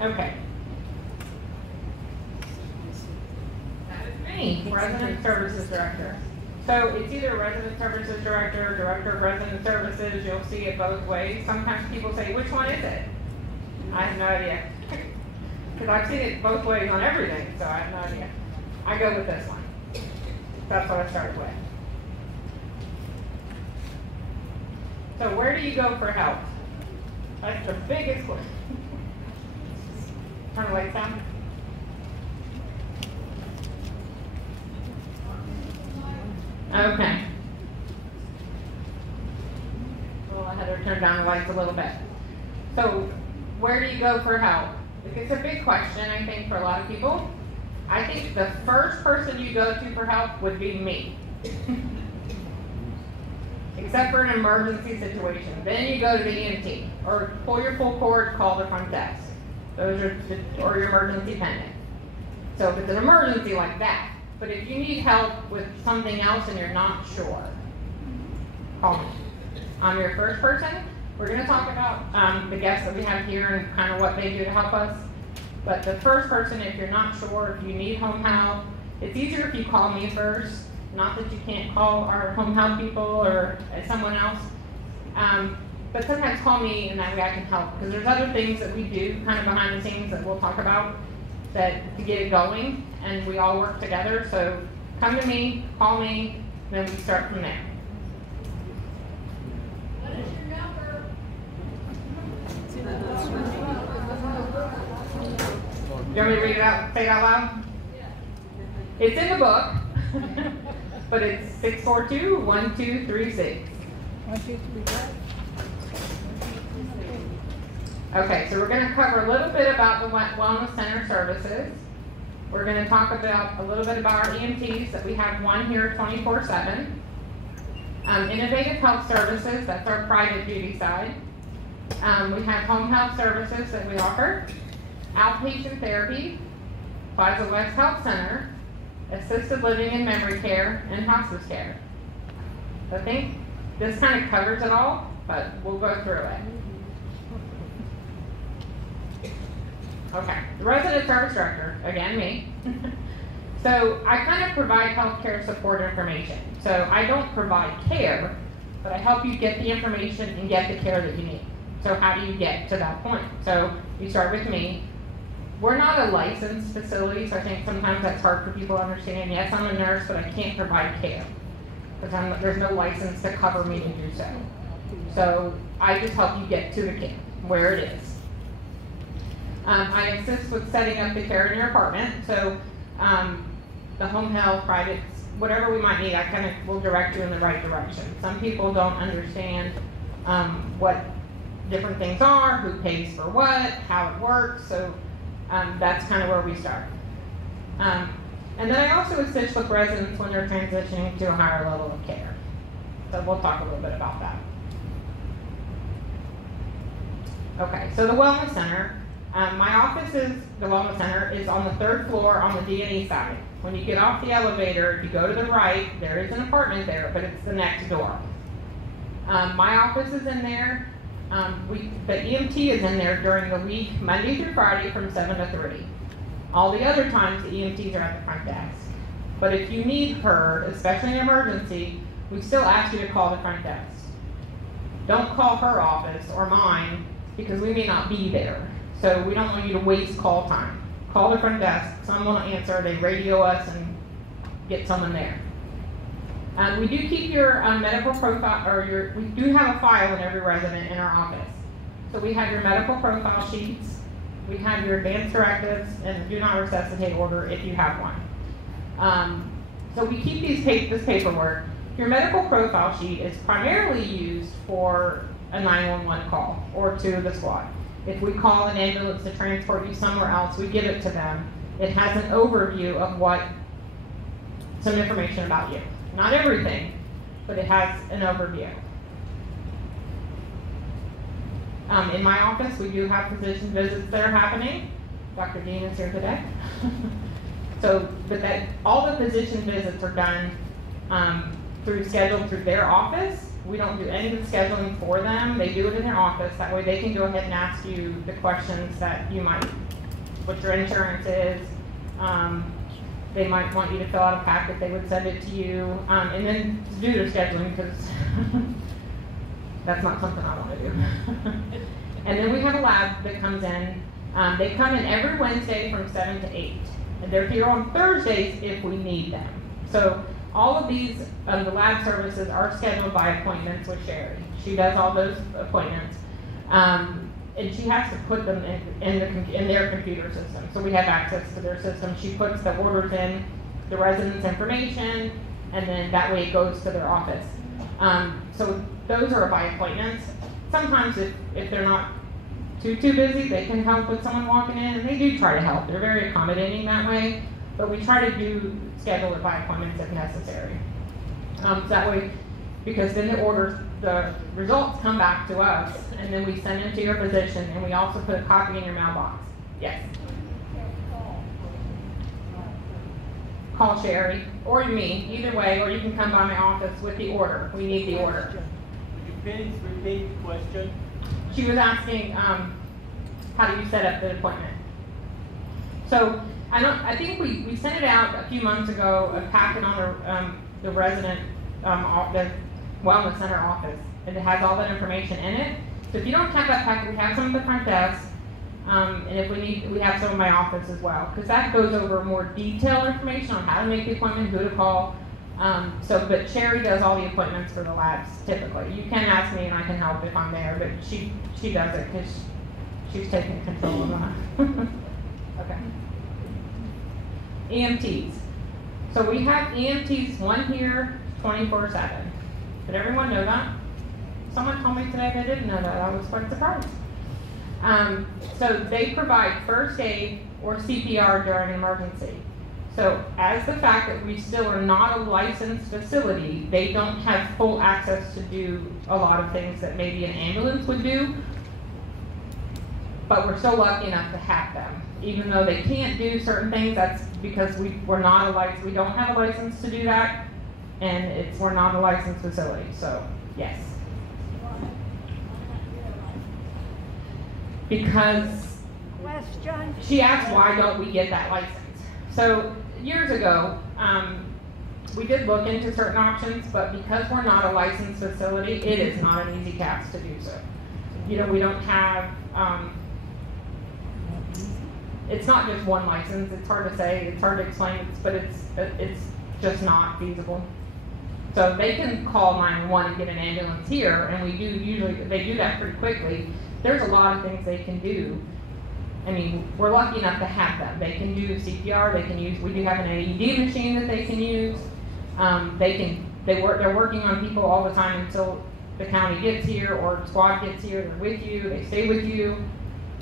Okay. That is me, Resident Services Director. So it's either Resident Services Director or Director of Resident Services. You'll see it both ways. Sometimes people say, which one is it? I have no idea. Because I've seen it both ways on everything, so I have no idea. I go with this one. That's what I started with. So where do you go for help? That's the biggest question. Turn the lights down. Okay. Well, I had to turn down the lights a little bit. So, where do you go for help? It's a big question, I think, for a lot of people. I think the first person you go to for help would be me. Except for an emergency situation. Then you go to the EMT. Or pull your full cord, call the front desk. Those are, or your emergency pendant. So if it's an emergency like that. But if you need help with something else and you're not sure, call me. I'm your first person. We're going to talk about the guests that we have here and kind of what they do to help us. But the first person, if you're not sure, if you need home help, it's easier if you call me first. Not that you can't call our home help people or someone else. But sometimes call me and that way I can help. Because there's other things that we do kind of behind the scenes that we'll talk about that to get it going. And we all work together. So come to me, call me, then we start from there. What is your number? You want me to read it out, say it out loud? Yeah. It's in the book, but it's 642-1236. 1236. Okay, so we're going to cover a little bit about the Wellness Center services. We're going to talk about a little bit about our EMTs, that we have one here 24/7. Innovative Health Services, that's our private duty side. We have home health services that we offer. Outpatient therapy, Plaza West Health Center, assisted living and memory care, and hospice care. I think this kind of covers it all, but we'll go through it. Okay, the Resident Service Director, again me. So I kind of provide healthcare support information. So I don't provide care, but I help you get the information and get the care that you need. So how do you get to that point? So you start with me. We're not a licensed facility, so I think sometimes that's hard for people to understand. Yes, I'm a nurse, but I can't provide care because there's no license to cover me to do so. So I just help you get to the care, where it is. I assist with setting up the care in your apartment. So the home health, private, whatever we might need, I kind of will direct you in the right direction. Some people don't understand what different things are, who pays for what, how it works. So that's kind of where we start. And then I also assist with residents when they're transitioning to a higher level of care. So we'll talk a little bit about that. Okay, so the Wellness Center. My office is, the Wellness Center is on the 3rd floor on the D&E side. When you get off the elevator, if you go to the right, there is an apartment there, but it's the next door. My office is in there. The EMT is in there during the week, Monday through Friday from 7 to 3. All the other times, the EMTs are at the front desk. But if you need her, especially in an emergency, we still ask you to call the front desk. Don't call her office or mine because we may not be there. So we don't want you to waste call time. Call the front desk, someone will answer, they radio us and get someone there. We do keep your medical profile, or we do have a file in every resident in our office. So we have your medical profile sheets, we have your advance directives, and do not resuscitate order if you have one. So we keep this paperwork. Your medical profile sheet is primarily used for a 911 call or to the squad. If we call an ambulance to transport you somewhere else, we give it to them. It has an overview of some information about you. Not everything, but it has an overview. In my office, we do have physician visits that are happening. Dr. Dean is here today. But all the physician visits are done scheduled through their office, We don't do any of the scheduling for them. They do it in their office. That way they can go ahead and ask you the questions that you might, what your insurance is. They might want you to fill out a packet. They would send it to you. And then do their scheduling, because that's not something I want to do. And then we have a lab that comes in. They come in every Wednesday from 7 to 8. And they're here on Thursdays if we need them. So all of these, the lab services are scheduled by appointments with Sherry. She does all those appointments. And she has to put them in their computer system. So we have access to their system. She puts the orders in, the residents' information, and then that way it goes to their office. So those are by appointments. Sometimes if they're not too busy, they can help with someone walking in, and they do try to help. They're very accommodating that way, but we try to schedule it by appointments if necessary. So that way, because then the results come back to us, and then we send them to your physician, and we also put a copy in your mailbox. Yes. Call Sherry or me, either way, or you can come by my office with the order. We need the order. Would you please repeat the question? She was asking, how do you set up the appointment? So I think we sent it out a few months ago, a packet on the resident the wellness center office, and it has all that information in it. So if you don't have that packet, we have some at the front desk, and if we need, we have some in my office as well, because that goes over more detailed information on how to make the appointment, who to call. But Sherry does all the appointments for the labs typically. You can ask me and I can help if I'm there, but she does it because she's taking control of that. Okay. EMTs. So we have EMTs, one here 24/7. Did everyone know that? Someone told me today they didn't know that. I was quite surprised. So they provide first aid or CPR during an emergency. So as the fact that we still are not a licensed facility, they don't have full access to do a lot of things that maybe an ambulance would do, but we're still lucky enough to have them. Even though they can't do certain things, that's because we're not a license, we don't have a license to do that, and we're not a licensed facility, so yes. Because she asked why don't we get that license. So years ago, we did look into certain options, but because we're not a licensed facility, it is not an easy task to do so. You know, we don't have, it's not just one license. It's hard to say, it's hard to explain, but it's just not feasible. So they can call 911 and get an ambulance here, and they do that pretty quickly. There's a lot of things they can do. I mean, we're lucky enough to have them. They can do CPR, we do have an AED machine that they can use. They're working on people all the time until the county gets here or squad gets here. They're with you, they stay with you.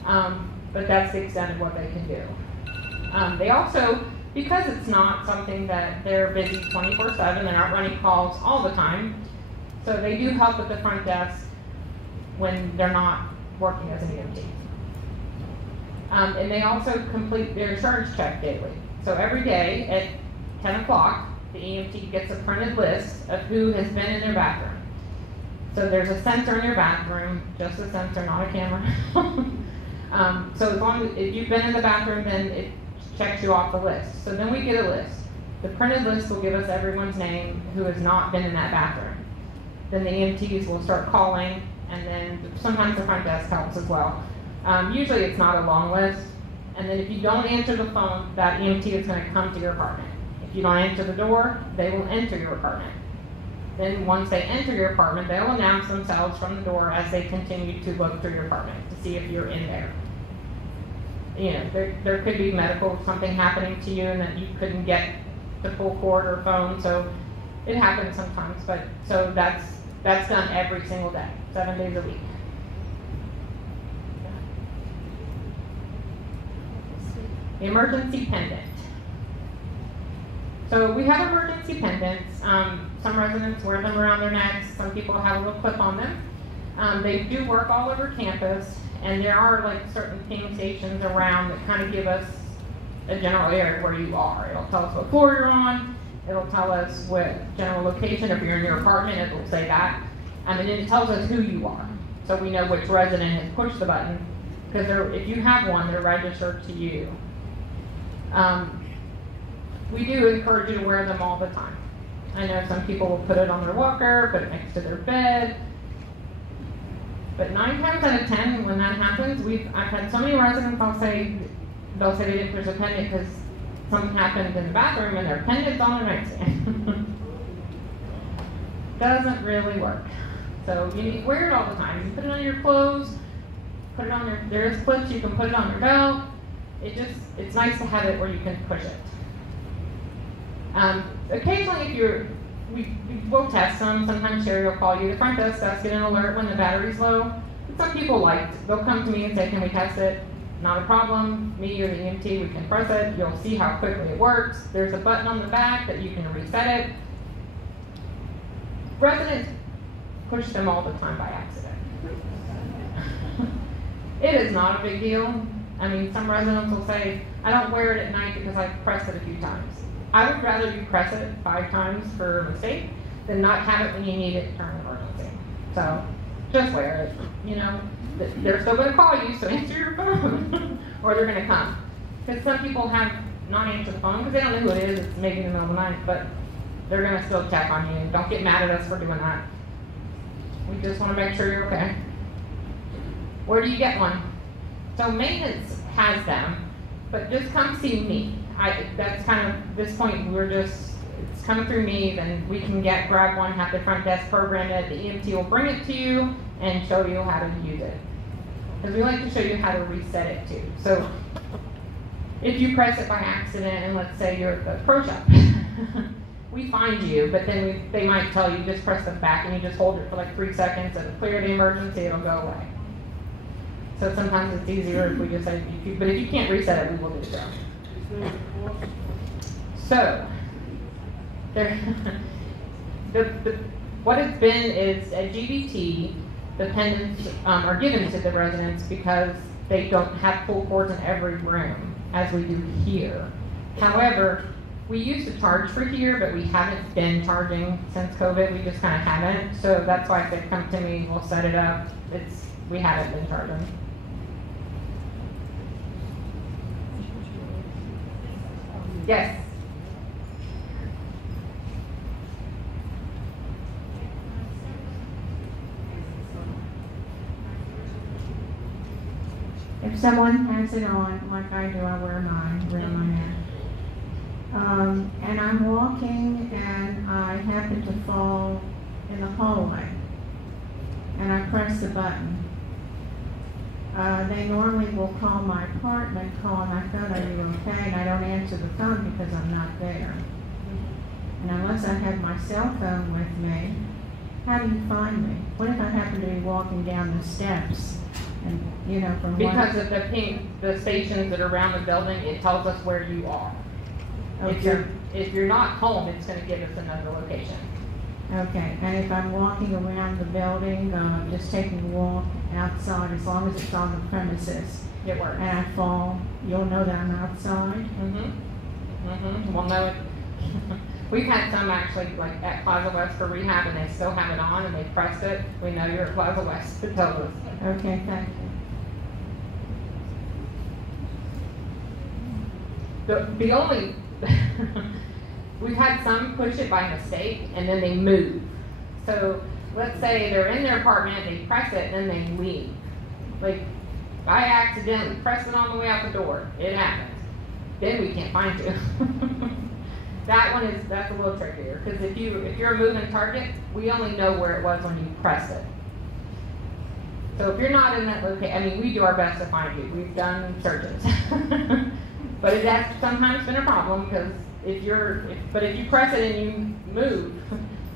But that's the extent of what they can do. They also, because it's not something that they're busy 24/7, they're not running calls all the time, so they do help at the front desk when they're not working as an EMT. And they also complete their insurance check daily. So every day at 10 o'clock, the EMT gets a printed list of who has been in their bathroom. So there's a sensor in your bathroom, just a sensor, not a camera. So as long as if you've been in the bathroom, then it checks you off the list. So then we get a list. The printed list will give us everyone's name who has not been in that bathroom. Then the EMTs will start calling, and then sometimes the front desk helps as well. Usually it's not a long list. And then if you don't answer the phone, that EMT is going to come to your apartment. If you don't answer the door, they will enter your apartment. Then once they enter your apartment, they'll announce themselves from the door as they continue to look through your apartment to see if you're in there. You know, there could be something happening to you and that you couldn't get the full cord or phone, so it happens sometimes. But so that's done every single day, 7 days a week. The emergency pendant. So we have emergency pendants. Some residents wear them around their necks. Some people have a little clip on them. They do work all over campus, and there are like certain ping stations around that kind of give us a general area where you are. It'll tell us what floor you're on. It'll tell us what general location. If you're in your apartment, it will say that. And then it tells us who you are, so we know which resident has pushed the button, because if you have one, they're registered to you. We do encourage you to wear them all the time. I know some people will put it on their walker, put it next to their bed. But 9 times out of 10, when that happens, I've had so many residents, they'll say they didn't push a pendant because something happened in the bathroom and their pendant's on their nightstand. Doesn't really work. So you need to wear it all the time. You put it on your clothes, put it on there's clips, you can put it on your belt. It's nice to have it where you can push it. Occasionally, we'll test them. Sometimes Sherry will call you. The front desk does get an alert when the battery's low. But some people they'll come to me and say, can we test it? Not a problem. Me or the EMT, we can press it. You'll see how quickly it works. There's a button on the back that you can reset it. Residents push them all the time by accident. It is not a big deal. I mean, some residents will say, I don't wear it at night because I've pressed it a few times. I would rather you press it 5 times for a mistake than not have it when you need it during an emergency. So just wear it. You know, they're still going to call you, so answer your phone, or they're going to come. Because some people have not answered the phone because they don't know who it is. It's maybe in the middle of the night, but they're going to still check on you. Don't get mad at us for doing that. We just want to make sure you're okay. Where do you get one? So maintenance has them, but just come see me. That's kind of, this point, it's coming through me, then we can grab one, have the front desk program it, the EMT will bring it to you and show you how to use it. Because we like to show you how to reset it too. So if you press it by accident, and let's say you're at the pro shop, we find you, but then they might tell you just press the back and you just hold it for like 3 seconds, it'll clear the emergency, it'll go away. So sometimes it's easier if we just say, but if you can't reset it, we will do so. So, what it's been is at GBT, the pendants are given to the residents because they don't have pull cords in every room, as we do here. However, we used to charge for here, but we haven't been charging since COVID. We just kind of haven't. So that's why if they come to me, we'll set it up. We haven't been charging. Yes. If someone has it on, like I do, I wear mine around my neck. And I'm walking and I happen to fall in the hallway and I press the button. They normally will call my apartment, call my phone, are you okay? And I don't answer the phone because I'm not there. And unless I have my cell phone with me, how do you find me? What if I happen to be walking down the steps? And, you know, from because of the stations that are around the building, it tells us where you are. Okay. If you're not home, it's going to give us another location. Okay, and if I'm walking around the building, just taking a walk outside, as long as it's on the premises, it works. And I fall, you'll know that I'm outside? Well, no, we've had some actually, like at Plaza West for rehab, and they still have it on, and they pressed it. We know you're at Plaza West. It tells us. Okay, thank you. The only we've had some push it by mistake and then they move. So let's say they're in their apartment, they press it, and then they leave. Like, I accidentally press it on the way out the door. It happens. Then we can't find you. That's a little trickier, because if you're a moving target, we only know where it was when you press it. So if you're not in that location, I mean, we do our best to find you. We've done searches. But it has sometimes been a problem, because if you press it and you move,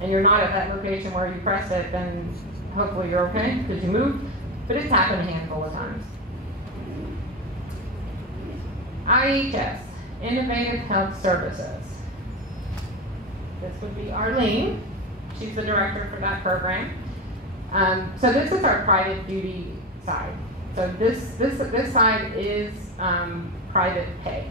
and you're not at that location where you pressed it, then hopefully you're okay, because you moved. But it's happened a handful of times. IHS, Innovative Health Services. This would be Arlene. She's the director for that program. So this is our private duty side. So this side is private pay.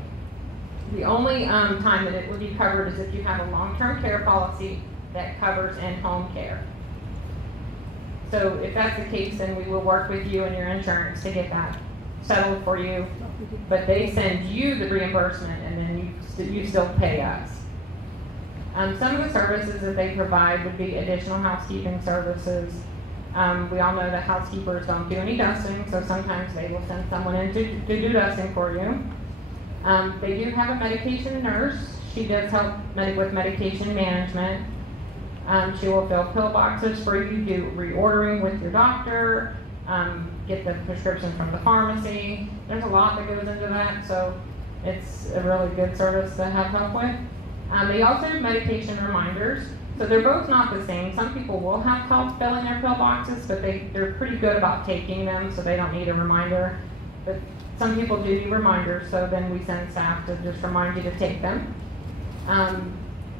The only time that it would be covered is if you have a long-term care policy that covers in-home care. So if that's the case, then we will work with you and your insurance to get that settled for you. But they send you the reimbursement, and then you still pay us. Some of the services that they provide would be additional housekeeping services. We all know that housekeepers don't do any dusting, so sometimes they will send someone in to do dusting for you. They do have a medication nurse. She does help with medication management. She will fill pill boxes for you, do reordering with your doctor, get the prescription from the pharmacy. There's a lot that goes into that, so it's a really good service to have help with. They also do medication reminders. So they're both not the same. Some people will have help filling their pill boxes, but they're pretty good about taking them, so they don't need a reminder. But some people do need reminders, so then we send staff to just remind you to take them.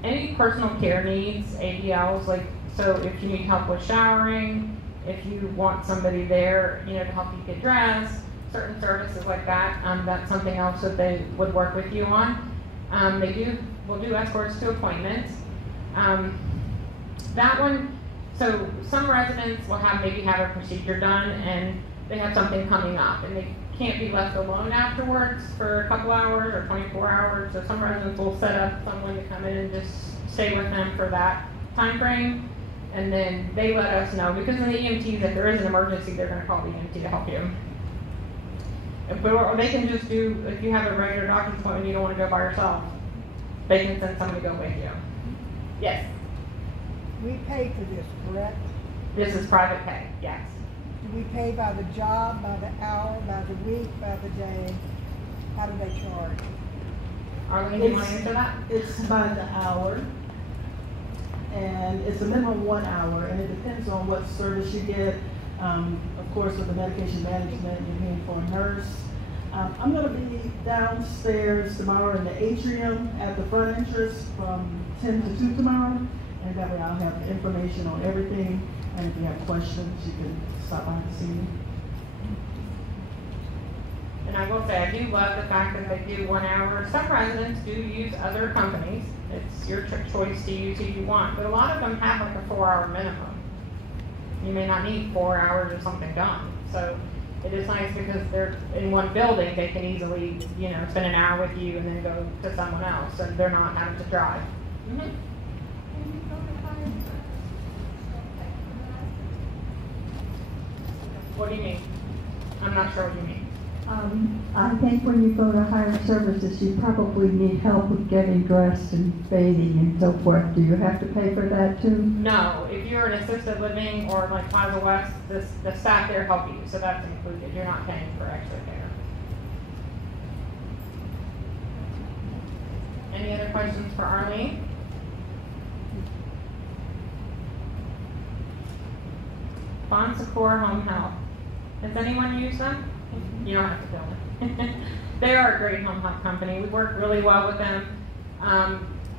Any personal care needs, ADLs, so if you need help with showering, if you want somebody there, to help you get dressed, certain services like that, that's something else that they would work with you on. We'll do escorts to appointments. That one, so some residents will maybe have a procedure done and they have something coming up and they can't be left alone afterwards for a couple hours or 24 hours. So some residents will set up someone to come in and just stay with them for that time frame. And then they let us know, because in the EMTs, if there is an emergency, they're going to call the EMT to help you. Or they can just do, if you have a regular doctor's appointment and you don't want to go by yourself, they can send someone to go with you. Yes? We pay for this, correct? This is private pay, yes. Do we pay by the job, by the hour, by the week, by the day? How do they charge? Arlene, do you want to answer that? It's by the hour, and it's a minimum 1 hour, and it depends on what service you get. Of course, with the medication management, you're paying for a nurse. I'm going to be downstairs tomorrow in the atrium at the front entrance from 10 to 2 tomorrow, and that way I'll have information on everything, and if you have questions, you can stop by and see me. And I will say, I do love the fact that they do 1 hour. Some residents do use other companies. It's your choice to use who you want, but a lot of them have like a 4 hour minimum. You may not need 4 hours of something done. So it is nice because they're in one building, they can easily, spend an hour with you and then go to someone else, and they're not having to drive. Mm-hmm. What do you mean? I'm not sure what you mean. I think when you go to higher services, you probably need help with getting dressed and bathing and so forth. Do you have to pay for that too? No. If you're in assisted living or like Plaza West, the staff there help you, so that's included. You're not paying for extra care. Any other questions for Arlene? Bon Secours Home Health. Has anyone used them? You don't have to tell them. They are a great home health company. We work really well with them.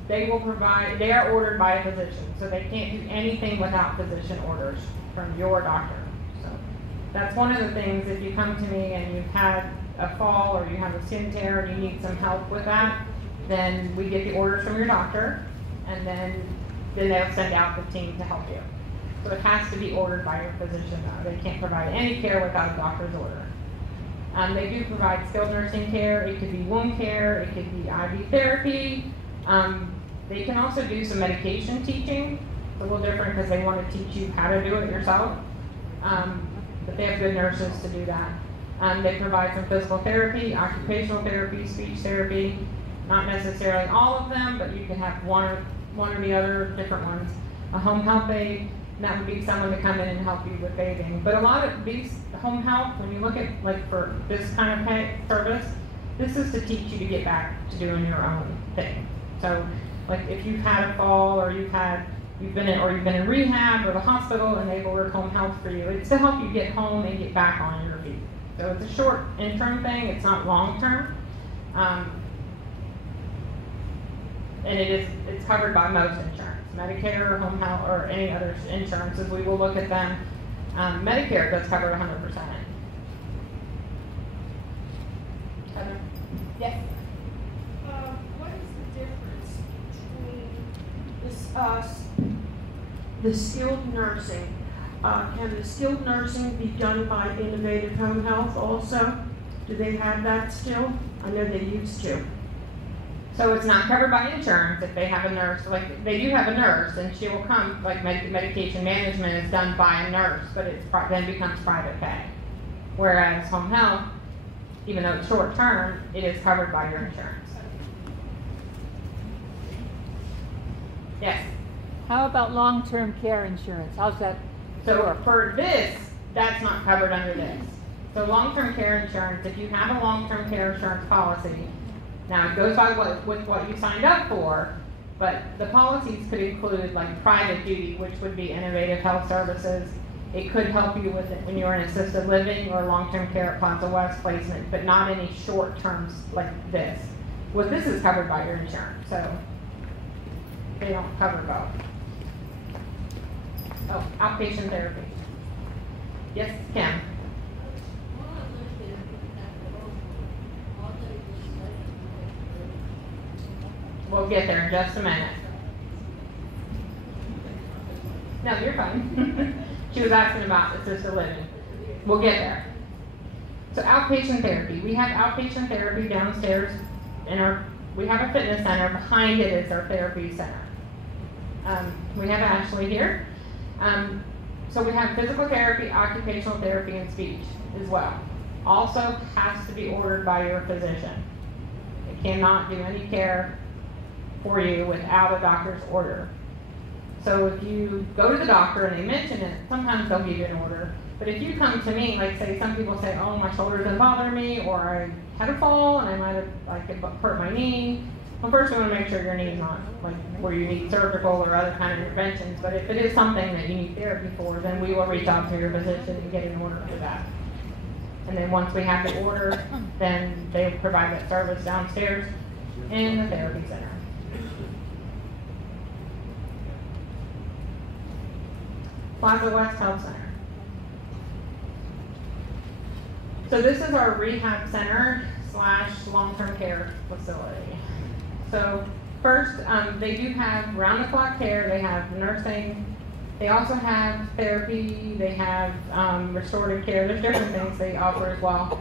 They are ordered by a physician, so they can't do anything without physician orders from your doctor. So that's one of the things, if you come to me and you've had a fall or you have a skin tear and you need some help with that, then we get the orders from your doctor, and then they'll send out the team to help you. So it has to be ordered by your physician, though. They can't provide any care without a doctor's order. They do provide skilled nursing care. It could be wound care. It could be IV therapy. They can also do some medication teaching. It's a little different because they want to teach you how to do it yourself. But they have good nurses to do that. They provide some physical therapy, occupational therapy, speech therapy. Not necessarily all of them, but you can have one or the other different ones. A home health aide. That would be someone to come in and help you with bathing. But a lot of these home health, when you look at for this kind of service, this is to teach you to get back to doing your own thing. So if you've had a fall or you've been in rehab or the hospital and they've ordered home health for you, it's to help you get home and get back on your feet. So it's a short interim thing, it's not long term. And it's covered by most insurance. Medicare, home health, or any other insurances, we will look at them. Medicare does cover 100%. Heather? Yes? What is the difference between the skilled nursing Can the skilled nursing be done by Innovative Home Health also? Do they have that still? I know they used to. So it's not covered by insurance if they have a nurse. Like, they do have a nurse, and she will come, like, medication management is done by a nurse, but it's then becomes private pay. Whereas home health, even though it's short term, it is covered by your insurance. Yes? How about long-term care insurance? How's that So work? for this, that's not covered under this. So long-term care insurance, if you have a long-term care insurance policy, now it goes by what you signed up for, but the policies could include like private duty, which would be Innovative Health Services. It could help you with it when you're in assisted living or long-term care at Plaza West placement, but not any short terms like this. Well, this is covered by your insurance, so they don't cover both. Oh, outpatient therapy. Yes, Kim. We'll get there in just a minute. No, you're fine. She was asking about assisted living. We'll get there. So outpatient therapy. We have outpatient therapy downstairs in we have a fitness center. Behind it is our therapy center. We have Ashley here. So we have physical therapy, occupational therapy, and speech as well. Also has to be ordered by your physician. It cannot do any care for you without a doctor's order. So if you go to the doctor and they mention it, sometimes they'll give you an order. But if you come to me, like say some people say, oh, my shoulder's been bothering me, or I had a fall and I might have hurt my knee. Well, first we want to make sure your knee's not like where you need surgical or other kind of interventions. But if it is something that you need therapy for, then we will reach out to your physician and get an order for that. And then once we have the order, then they provide that service downstairs in the therapy center. Plaza West Health Center. So this is our rehab center / long-term care facility. So first, they do have round-the-clock care. They have nursing. They also have therapy. They have restorative care. There's different things they offer as well.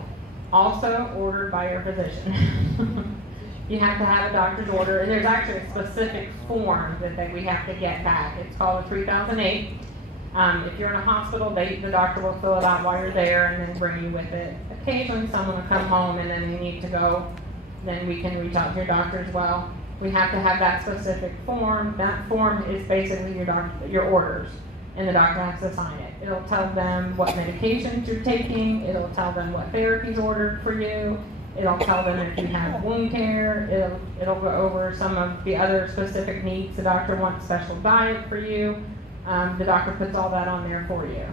Also ordered by your physician. You have to have a doctor's order, and there's actually a specific form that we have to get back. It's called a 3008. If you're in a hospital, the doctor will fill it out while you're there and then bring you with it. Occasionally someone will come home and then they need to go, then we can reach out to your doctor as well. We have to have that specific form. That form is basically your orders, and the doctor has to sign it. It'll tell them what medications you're taking. It'll tell them what therapy's ordered for you. It'll tell them if you have wound care. It'll go over some of the other specific needs. The doctor wants special diet for you. The doctor puts all that on there for you,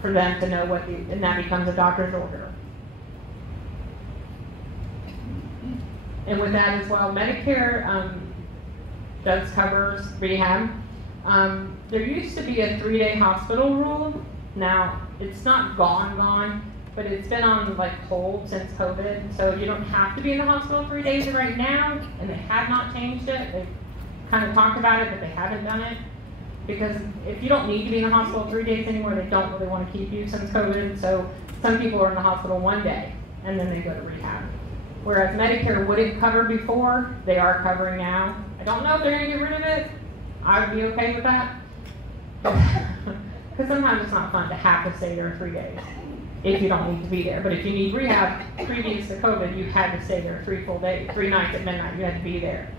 for them to know and that becomes a doctor's order. And with that as well, Medicare does cover rehab. There used to be a 3-day hospital rule. Now, it's not gone, but it's been on like hold since COVID. So you don't have to be in the hospital 3 days right now, and they have not changed it. They've kind of talked about it, but they haven't done it. Because if you don't need to be in the hospital 3 days anymore, they don't really want to keep you since COVID. So some people are in the hospital 1 day, and then they go to rehab. Whereas Medicare wouldn't cover before, they are covering now. I don't know if they're going to get rid of it. I would be okay with that. Because sometimes it's not fun to have to stay there 3 days if you don't need to be there. But if you need rehab, previous to COVID, you had to stay there 3 full days, 3 nights at midnight. You had to be there.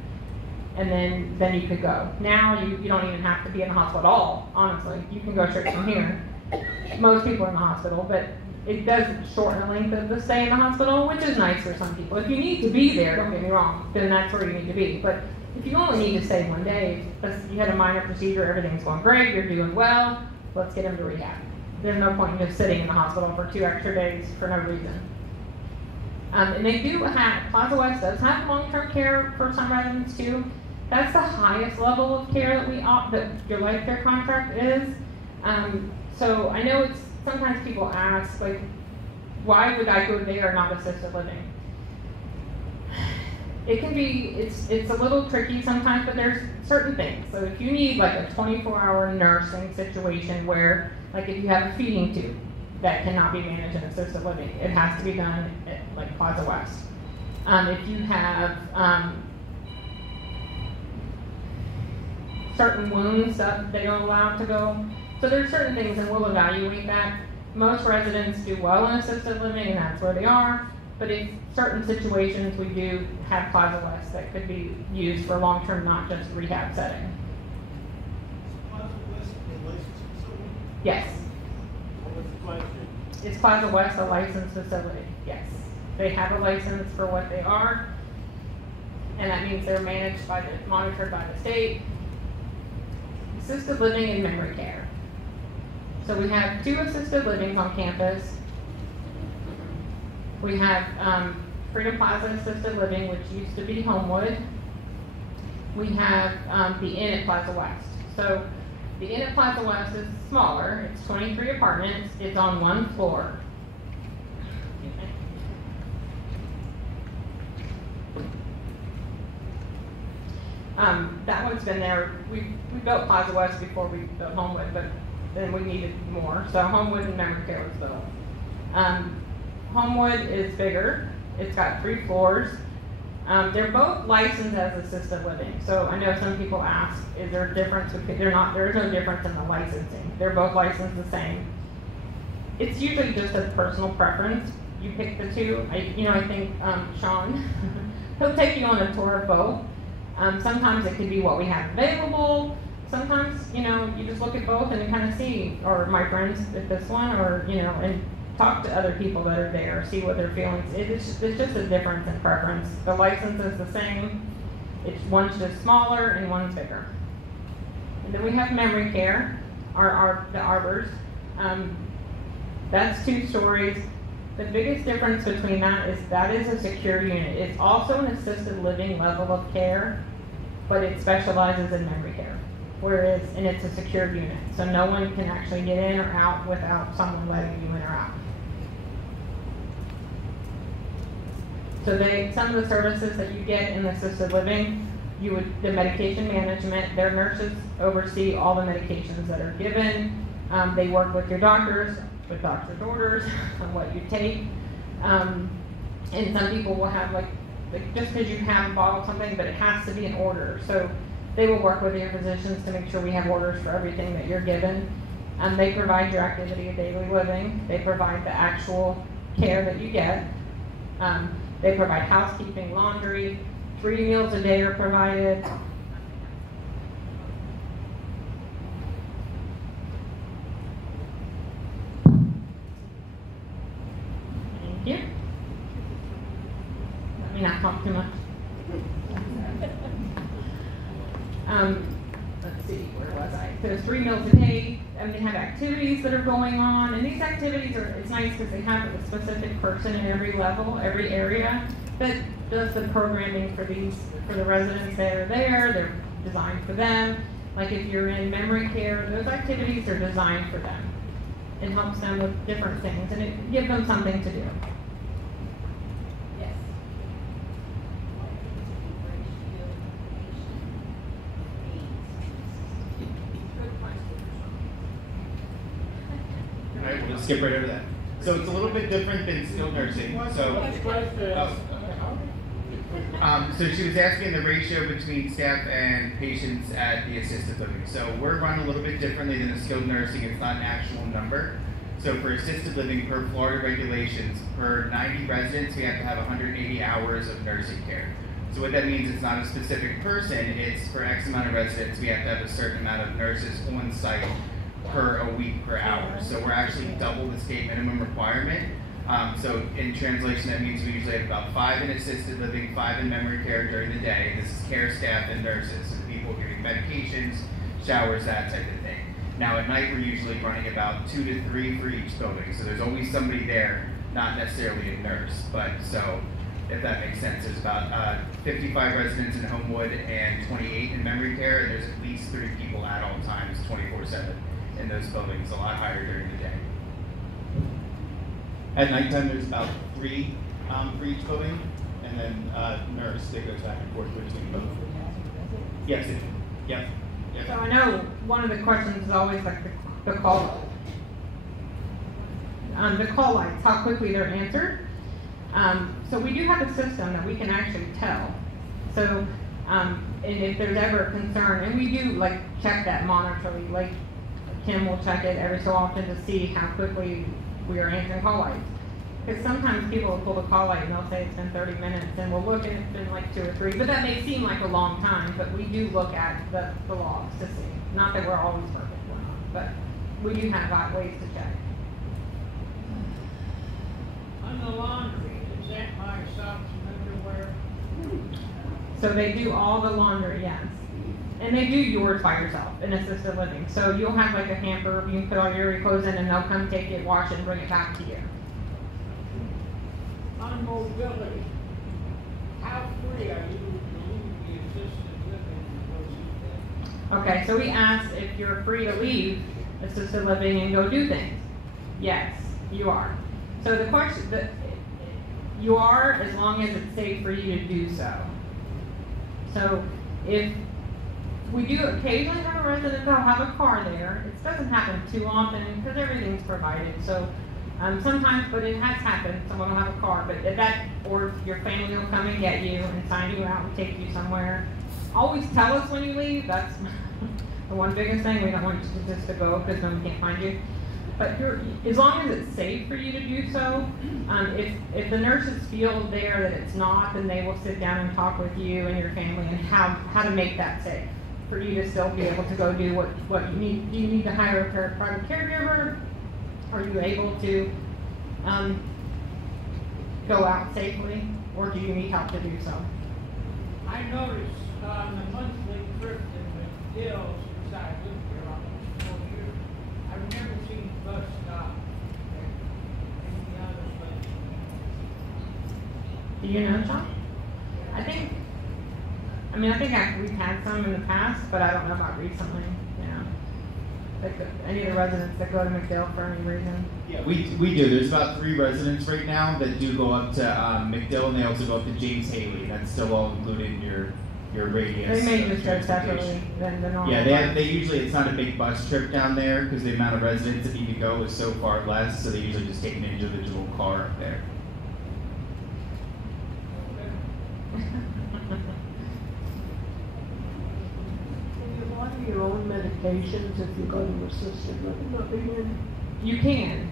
And then you could go. Now you don't even have to be in the hospital at all, honestly. You can go straight from here. Most people are in the hospital, but it does shorten the length of the stay in the hospital, which is nice for some people. If you need to be there, don't get me wrong, then that's where you need to be. But if you only need to stay 1 day, you had a minor procedure, everything's going great, you're doing well, let's get them to rehab. There's no point in just sitting in the hospital for 2 extra days for no reason. And they do have, Plaza West does have long-term care for some residents too. That's the highest level of care that your life care contract is. So I know sometimes people ask, like, why would I go there, not assisted living? It can be, it's a little tricky sometimes, but there's certain things. So if you need like a 24-hour nursing situation where Like if you have a feeding tube that cannot be managed in assisted living, it has to be done at like Plaza West. If you have certain wounds that they don't allow to go, so there's certain things, and we'll evaluate that. Most residents do well in assisted living, and that's where they are. But in certain situations, we do have Plaza West that could be used for long-term, not just rehab setting. Plaza West, a licensed facility? Yes. What was the question? Is Plaza West a licensed facility? Yes. They have a license for what they are, and that means they're managed by the, monitored by the state. Assisted living and memory care. So we have 2 assisted livings on campus. We have Freedom Plaza Assisted Living, which used to be Homewood. We have the Inn at Plaza West. So the Inn at Plaza West is smaller. It's 23 apartments. It's on 1 floor. That one's been there. We built Plaza West before we built Homewood, but then we needed more. So Homewood and memory care was built. Homewood is bigger. It's got 3 floors. They're both licensed as assisted living. So I know some people ask, is there a difference? There is no difference in the licensing. They're both licensed the same. It's usually just a personal preference. You pick the 2. I think Sean, he'll take you on a tour of both. Sometimes it could be what we have available. Sometimes, you just look at both and you kind of see, or my friends at this one, or, and talk to other people that are there, see what their feelings. It's just a difference in preference. The license is the same. One's just smaller and one's bigger. And then we have memory care, the arbors. That's 2 stories. The biggest difference between that is a secure unit. It's also an assisted living level of care, but it specializes in memory care. And it's a secured unit, so no one can actually get in or out without someone letting you in or out. So some of the services that you get in assisted living, the medication management, their nurses oversee all the medications that are given. They work with your doctors, with doctor's orders on what you take. And some people will have just because you have a bottle of something, but it has to be an order. So they will work with your physicians to make sure we have orders for everything that you're given. They provide your activity of daily living. They provide the actual care that you get. They provide housekeeping, laundry, 3 meals a day are provided. Thank you. Let me not talk too much. Let's see, where was I? So there's 3 meals a day, and they have activities that are going on, and these activities it's nice because they have a specific person in every level, every area that does the programming for the residents that are there. They're designed for them. Like if you're in memory care, those activities are designed for them. It helps them with different things, and it gives them something to do. Yes. All right, we'll just skip right over that. So it's a little bit different than skilled nursing. So she was asking the ratio between staff and patients at the assisted living. So we're run a little bit differently than the skilled nursing. It's not an actual number. So for assisted living, per Florida regulations, per 90 residents, we have to have 180 hours of nursing care. So what that means, it's not a specific person, it's for X amount of residents, we have to have a certain amount of nurses on site per a week per hour. So we're actually double the state minimum requirement. So in translation, that means we usually have about 5 in assisted living, 5 in memory care during the day. This is care staff and nurses, and people giving medications, showers, that type of thing. Now at night, we're usually running about 2 to 3 for each building. So there's always somebody there, not necessarily a nurse. But so, if that makes sense, there's about 55 residents in Homewood and 28 in memory care, and there's at least 3 people at all times, 24/7 in those buildings, a lot higher during the day. At nighttime, there's about 3 for each building, and then nurse that goes back and forth between both. Yes, yep. So I know one of the questions is always like the call. the call lights, how quickly they're answered. So we do have a system that we can actually tell. So, and if there's ever a concern, and we do like check that monetarily, like Kim will check it every so often to see how quickly we are answering call lights. Because sometimes people will pull the call light and they'll say it's been 30 minutes, and we'll look and it's been like 2 or 3. But that may seem like a long time, but we do look at the logs to see. Not that we're always perfect, we're not, but we do have ways to check. On the laundry, is that my socks and underwear? So they do all the laundry, yes. And they do yours by yourself in assisted living. So you'll have like a hamper, you can put all your clothes in and they'll come take it, wash it, and bring it back to you. On mobility, how free are you to leave the assisted living and go see Okay, so we asked if you're free to leave assisted living and go do things. Yes, you are. So the question, you are as long as it's safe for you to do so. So if we do occasionally have a resident that'll have a car there, it doesn't happen too often because everything's provided. So sometimes, but it has happened, someone will have a car, but or your family will come and get you and sign you out and take you somewhere. Always tell us when you leave. That's the one biggest thing. We don't want you just to go because then we can't find you. But as long as it's safe for you to do so, if the nurses feel there that it's not, then they will sit down and talk with you and your family and how to make that safe for you to still be able to go do what you need. Do you need to hire a private caregiver? Are you able to go out safely, or do you need help to do so? I noticed on the monthly trip in the hills, since I lived here almost 4 years, I've never seen a bus stop at any other place. Do you know, John? I think we've had some in the past, but I don't know about recently. Yeah. Like any of the residents that go to McDill for any reason. Yeah, we do. There's about 3 residents right now that do go up to McDill, and they also go up to James Haley. That's still all included in your radius. They may of just go separately transportation. than the normal. Yeah, they usually, it's not a big bus trip down there because the amount of residents that need to go is so far less, so they usually just take an individual car up there. Can you order your own medications if you go to assisted living? You can.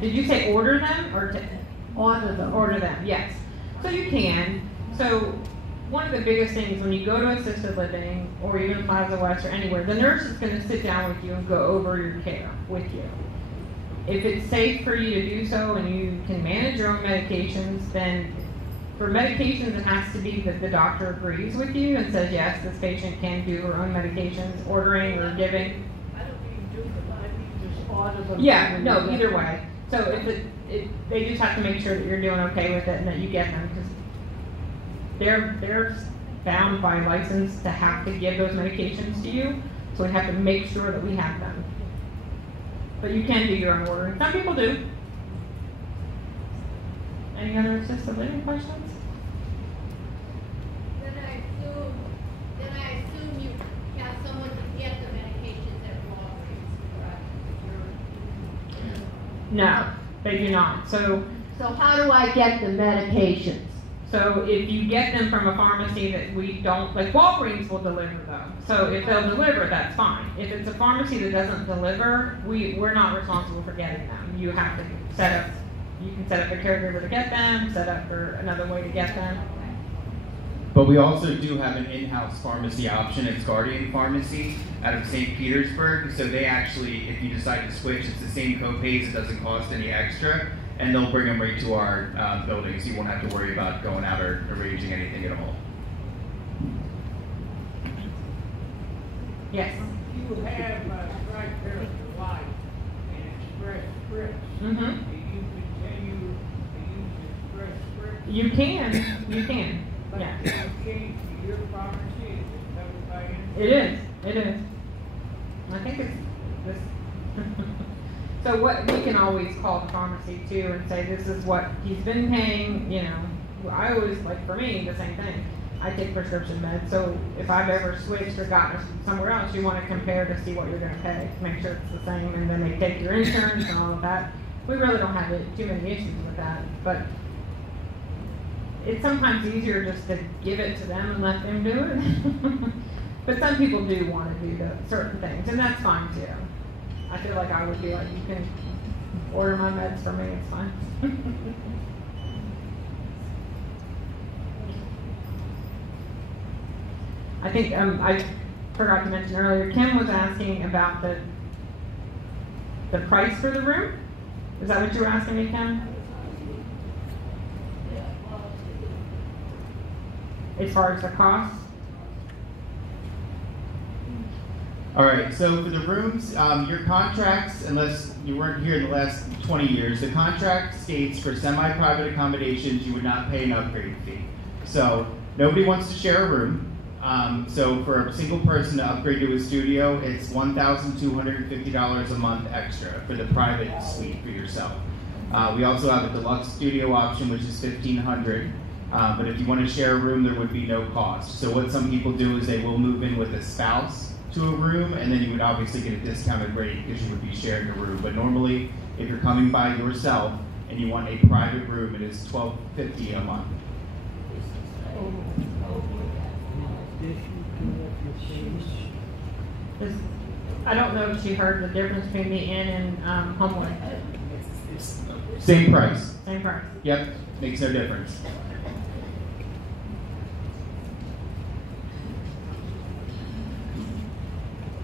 Did you say order them or Order them. order them? Yes. So you can. So one of the biggest things when you go to assisted living or even Plaza West or anywhere, the nurse is going to sit down with you and go over your care with you. If it's safe for you to do so and you can manage your own medications, then for medications it has to be that the doctor agrees with you and says, yes, this patient can do her own medications, ordering or giving. I don't mean do them, I mean just order them. Yeah, no, either way. So if they just have to make sure that you're doing okay with it and that you get them because they're bound by license to have to give those medications to you. So we have to make sure that we have them. But you can do your own ordering. Some people do. Any other assisted living questions? Then I assume you have someone to get the medications at Walgreens, correct? No, they do not. So how do I get the medications? So if you get them from a pharmacy that we don't, like Walgreens will deliver them. So if they'll deliver, that's fine. If it's a pharmacy that doesn't deliver, we're not responsible for getting them. You have to you can set up a caregiver to get them, set up for another way to get them. But we also do have an in-house pharmacy option. It's Guardian Pharmacy out of St. Petersburg. So they actually, if you decide to switch, it's the same co-pays. It doesn't cost any extra. And they'll bring them right to our building, so you won't have to worry about going out or arranging anything at all. Yes. You have right there at the light and Express Scripts. Mm-hmm. Do you continue to use Express Scripts? You can. But Yeah. if you change to your pharmacy, is it covered by insurance? It is. I think it's this. So what we can always call the pharmacy too and say this is what he's been paying. You know, I always for me the same thing. I take prescription meds, so if I've ever switched or gotten somewhere else, you want to compare to see what you're going to pay to make sure it's the same, and then they take your insurance and all of that. we really don't have too many issues with that, but it's sometimes easier just to give it to them and let them do it. But some people do want to do certain things, and that's fine too. I feel like I would be like, you can order my meds for me, it's fine. I think I forgot to mention earlier, Kim was asking about the price for the room. Is that what you were asking me, Kim? As far as the cost? All right, so for the rooms, your contracts, unless you weren't here in the last 20 years, the contract states for semi-private accommodations, you would not pay an upgrade fee. So nobody wants to share a room. So for a single person to upgrade to a studio, it's $1,250 a month extra for the private suite for yourself. We also have a deluxe studio option, which is $1,500. But if you want to share a room, there would be no cost. So what some people do is they will move in with a spouse to a room, and then you would obviously get a discounted rate because you would be sharing a room. But normally, if you're coming by yourself and you want a private room, it is $1,250 a month. I don't know if she heard the difference between the Inn and Homewood. Same price. Same price. Yep, makes no difference.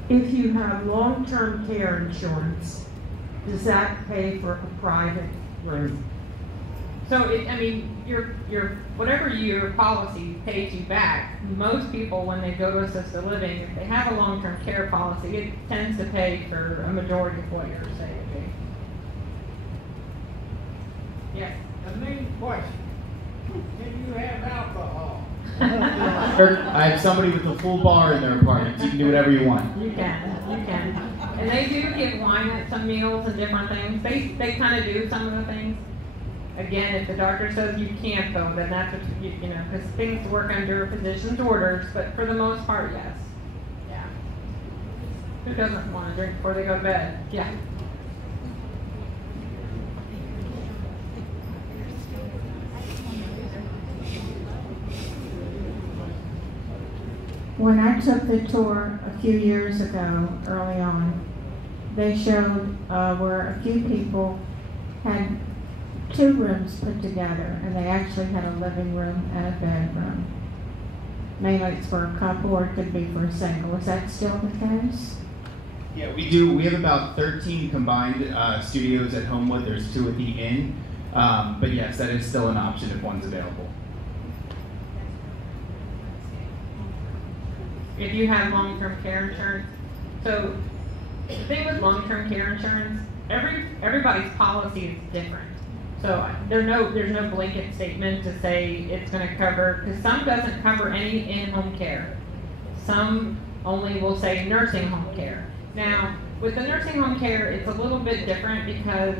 If you have long-term care insurance, does that pay for a private room? So, your whatever your policy pays you back, most people, when they go to assisted living, if they have a long-term care policy, it tends to pay for a majority of what you're saying. Yes. The main question, can you have alcohol? I have somebody with a full bar in their apartment. You can do whatever you want. You can. And they do give wine at some meals and different things. They kind of do some of the things. Again, if the doctor says you can't, though, then that's what you know, because things work under physician's orders. But for the most part, yes. Yeah. Who doesn't want to drink before they go to bed? Yeah. When I took the tour a few years ago, early on, they showed where a few people had 2 rooms put together, and they actually had a living room and a bedroom. Mainly it's for a couple, or it could be for a single. Is that still the case? Yeah, we do. We have about 13 combined studios at Homewood. There's 2 at the Inn. But yes, that is still an option if one's available. If you have long-term care insurance, so the thing with long-term care insurance, everybody's policy is different. So there's no blanket statement to say it's going to cover, because some doesn't cover any in-home care. Some only will say nursing home care. Now, with the nursing home care, it's a little bit different because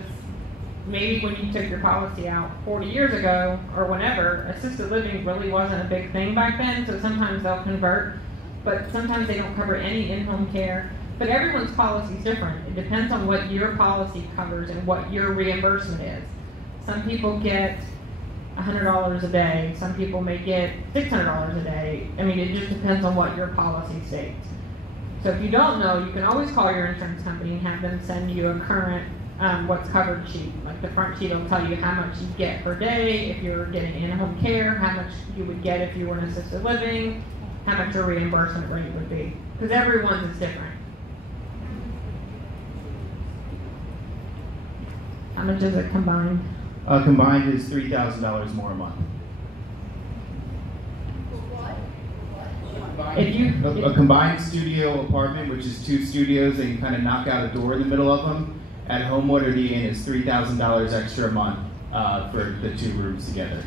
maybe when you took your policy out 40 years ago or whenever, assisted living really wasn't a big thing back then, so sometimes they'll convert, but sometimes they don't cover any in-home care. But everyone's policy is different. It depends on what your policy covers and what your reimbursement is. Some people get $100 a day. Some people may get $600 a day. I mean, it just depends on what your policy states. So if you don't know, you can always call your insurance company and have them send you a current what's covered sheet. Like the front sheet will tell you how much you get per day if you're getting in-home care, how much you would get if you were in assisted living, how much your reimbursement rate would be. Because everyone's is different. How much is it combined? Combined is $3,000 more a month. A combined studio apartment, which is 2 studios, and you kind of knock out a door in the middle of them, at Homewood or the Inn is $3,000 extra a month for the 2 rooms together.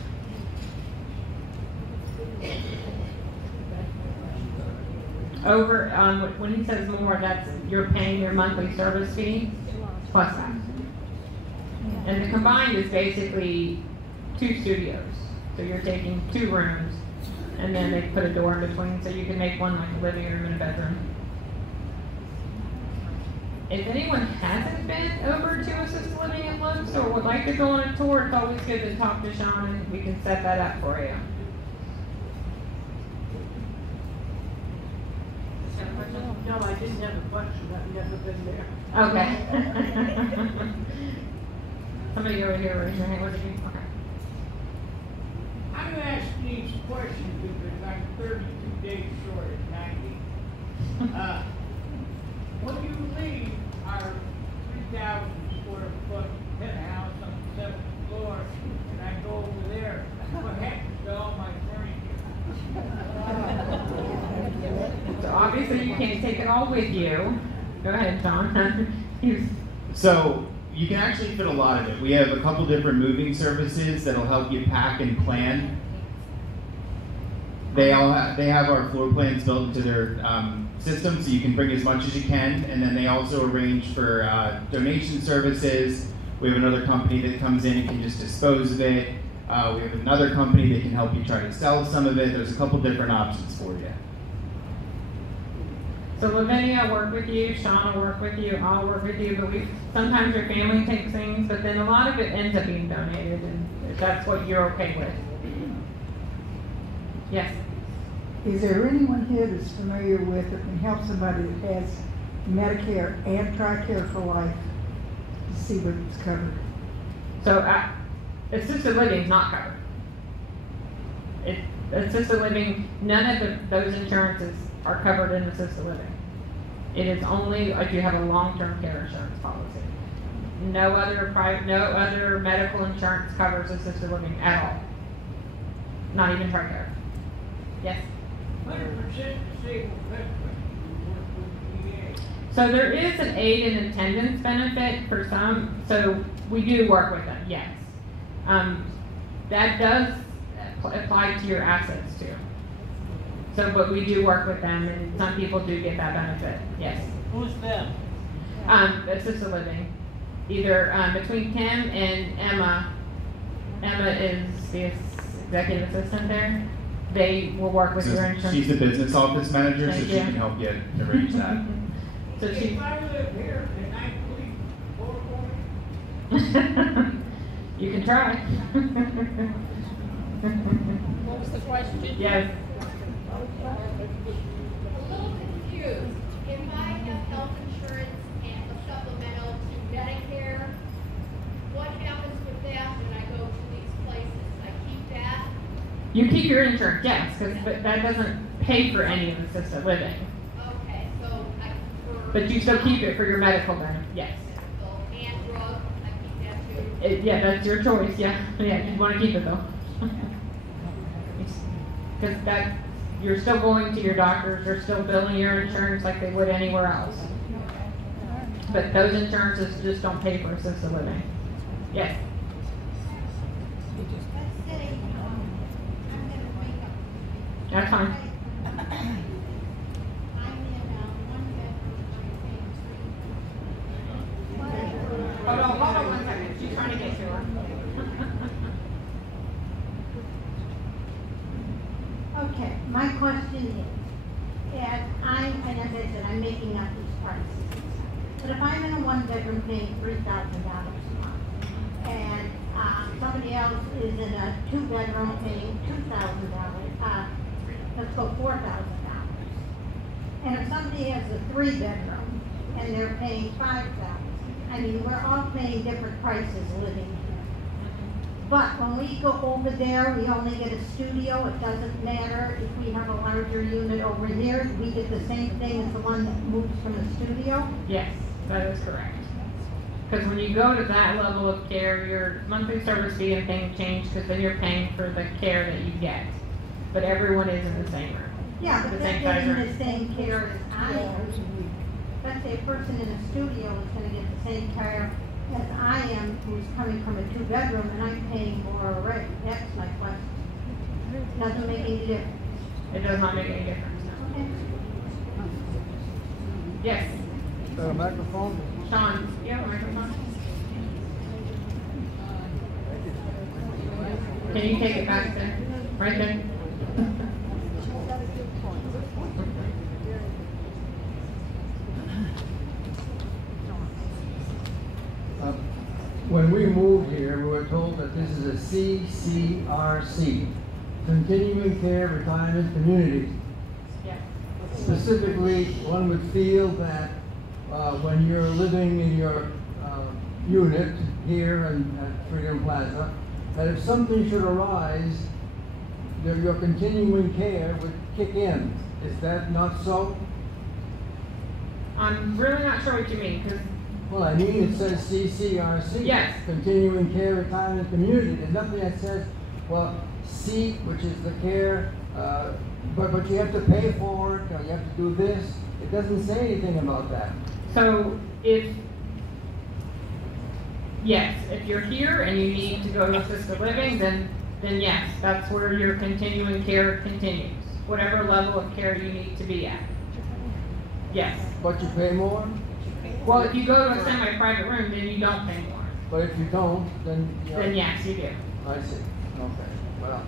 Over, when he says more, that's you're paying your monthly service fee plus that. And the combined is basically 2 studios. So you're taking 2 rooms, and then they put a door in between, so you can make one like a living room and a bedroom. If anyone hasn't been over to assisted living at Lux or would like to go on a tour, it's always good to talk to Sean and we can set that up for you. No, I didn't have a question. I've never been there. Okay. Somebody over here raise your hand. What's your name? Okay. I'm asking these questions because I'm 32 days short of 90. When you leave our 3,000 square foot penthouse on the 7th floor and I go over there, what happens to all my furniture? So obviously you can't take it all with you. Go ahead, Sean. So you can actually fit a lot of it. We have a couple different moving services that'll help you pack and plan. They have our floor plans built into their system, so you can bring as much as you can. And then they also arrange for donation services. We have another company that comes in and can just dispose of it. We have another company that can help you try to sell some of it. There's a couple different options for you. So Lavinia will work with you, Sean will work with you, I'll work with you, but sometimes your family takes things, but then a lot of it ends up being donated, and if that's what you're okay with. Yes? Is there anyone here that's familiar with or can help somebody that has Medicare and TRICARE for life to see what's covered? So assisted living is not covered. Assisted living, none of those insurances are covered in assisted living. It is only if you have a long-term care insurance policy. No other medical insurance covers assisted living at all. Not even TRICARE. Yes? 100% disabled veterans who work with VA. So there is an aid and attendance benefit for some, so we do work with them, yes. That does apply to your assets too. So, but we do work with them, and some people do get that benefit, yes. Who's them? Assisted living. Either between Kim and Emma. Emma is the executive assistant there. They will work with your insurance. She's the business office manager, so Thank she you. can help you arrange that. So she. If I live here, can I please vote for me? You can try. What was the question? Yes. A little confused. If I have health insurance and a supplemental to Medicare, what happens with that when I go to these places? I keep that? You keep your insurance, yes, but that doesn't pay for any of the assisted living. Okay, so But you still keep it for your medical benefit, yes. and drugs, I keep that too? Yeah, that's your choice, yeah. Yeah, you want to keep it though. Because you're still going to your doctors, they're still billing your insurance like they would anywhere else. But those insurances just don't pay for assisted living. Yes. Let's say, I'm gonna wake up. That's fine. I'm in a one-bedroom, I'm paying $3,000. Hold on 1 second. She's trying to get to her. Okay, my question is, as I said, I'm making up these prices. But if I'm in a one-bedroom paying $3,000 a month, and somebody else is in a two-bedroom paying $2,000, let's go $4,000. And if somebody has a three-bedroom and they're paying $5,000, I mean, we're all paying different prices living here. But when we go over there, we only get a studio. It doesn't matter if we have a larger unit over here. We get the same thing as the one that moves from the studio. Yes, that is correct. Because when you go to that level of care, your monthly service fee and things change because then you're paying for the care that you get. But everyone is in the same room. Yeah, but The that same size isn't room. the same care as I am. Let's say a person in a studio is gonna get the same care as I am, who's coming from a two-bedroom, and I'm paying more already. That's my question. Doesn't make any difference. It does not make any difference. No. Okay. Yes, Is that a microphone? Sean, you have a microphone? Can you take it back there? Right there? when we moved here, we were told that this is a CCRC, Continuing Care Retirement Community. Yes. Specifically, one would feel that when you're living in your unit here at Freedom Plaza, that if something should arise, your continuing care would kick in. Is that not so? I'm really not sure what you mean, because Well, I mean, it says CCRC. Yes. Continuing Care Retirement Community. There's nothing that says, well, C, which is the care, but you have to pay for it, or you have to do this. It doesn't say anything about that. so if you're here and you need to go to assisted living, then yes, that's where your continuing care continues. Whatever level of care you need to be at. Yes. But you pay more? Well, if you go to a semi-private room, then you don't pay more. But if you don't, then... Then yes, you do. I see. Okay. Well...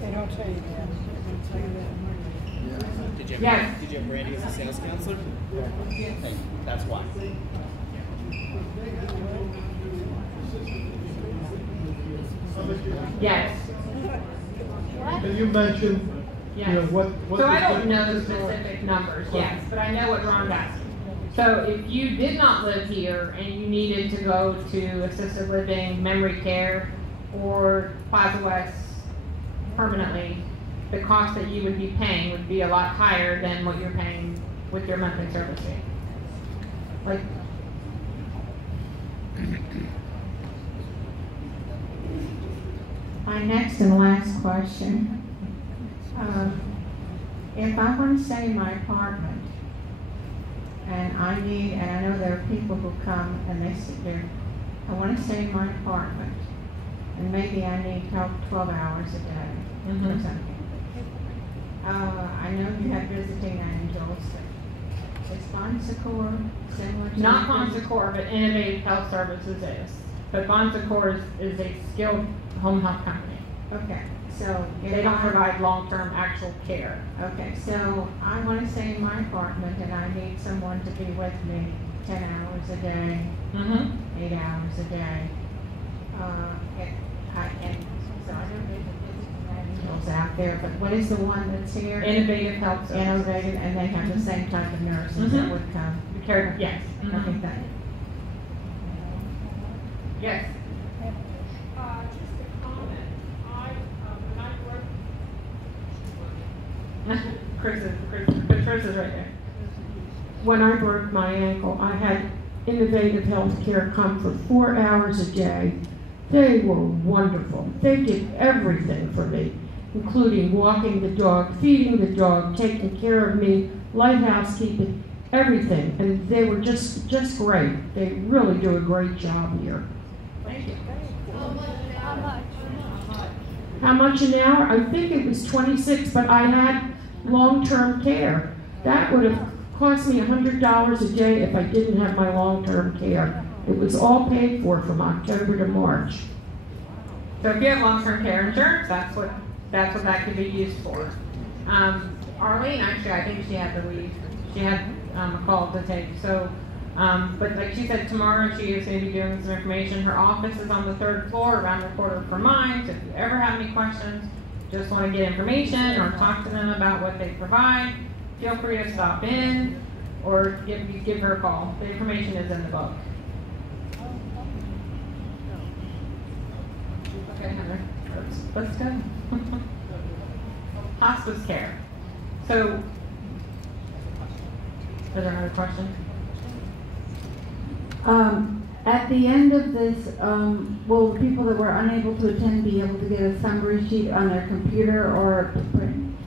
They don't tell you that. They tell you that. Did you have, Yes. Did you have Brandy as a sales counselor? Yeah. Thank you. That's why. Yes. Can you mention, Yes. you know, what So the I don't know the differences are? specific numbers, yes, but I know what Ron's asking. So if you did not live here and you needed to go to assisted living, memory care, or Plaza West permanently, the cost that you would be paying would be a lot higher than what you're paying with your monthly service fee. Like, My next and last question. If I want to stay in my apartment, and I know there are people who come and they sit there, I want to stay in my apartment, and maybe I need help 12 hours a day or something. I know you have visiting angels, but is Bon Secours similar to not anything? Bon Secours, but Innovative Health Services is. But Bon Secours is a skilled home health company. Okay, so if They don't I- provide long-term actual care. Okay, so I want to stay in my apartment and I need someone to be with me 10 hours a day, 8 hours a day. And so I don't need the physical angels out there, but what is the one that's here? Innovative Health Services. Innovative, and they have the same type of nurses that would come. Yes. Okay, thank you. Yes. Just a comment. When I worked, Chris is right there. When I broke my ankle, I had Innovative Healthcare come for 4 hours a day. They were wonderful. They did everything for me, including walking the dog, feeding the dog, taking care of me, light housekeeping, everything. And they were just great. They really do a great job here. Thank you. How much an hour? I think it was 26, but I had long-term care. That would have cost me $100 a day if I didn't have my long-term care. It was all paid for from October to March. So if you have long-term care insurance, that's what that could be used for. Arlene, actually, I think she had to leave. She had a call to take. So, but like she said, tomorrow she is going to be doing some information. Her office is on the 3rd floor, around the corner from mine. So if you ever have any questions, just want to get information or talk to them about what they provide, feel free to stop in or give her a call. The information is in the book. Okay, Heather, let's go. Hospice care. So, is there another question? At the end of this, will the people that were unable to attend be able to get a summary sheet on their computer or